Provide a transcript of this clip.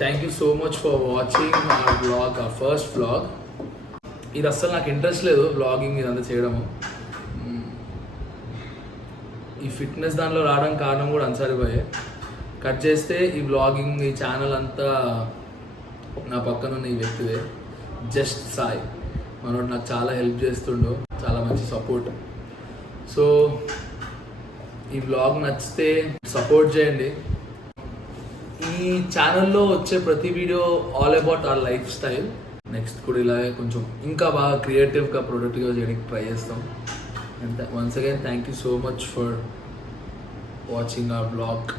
Thank you so much for watching our blog, ఆ first vlog. ఇది అస్సలు నాకు ఇంట్రెస్ట్ లేదు బ్లాగింగ్ ఇదంతా చేయడము. ఈ ఫిట్నెస్ దానిలో రావడం కారణం కూడా అన్సారీ బాయ్. కట్ చేస్తే ఈ బ్లాగింగ్ ఈ ఛానల్ అంతా నా పక్కన ఉన్న ఈ వ్యక్తిదే, జస్ట్ సాయి. మనోడు నాకు చాలా హెల్ప్ చేస్తుండో, చాలా మంచి సపోర్ట్. సో ఈ బ్లాగ్ నచ్చితే సపోర్ట్ చేయండి. ఈ ఛానల్లో వచ్చే ప్రతి video all about our life style. Next కూడా ఇలాగే కొంచెం ఇంకా బాగా క్రియేటివ్గా ప్రొడక్ట్గా చేయడానికి ట్రై చేస్తాం. And once again thank you so much for watching our blog.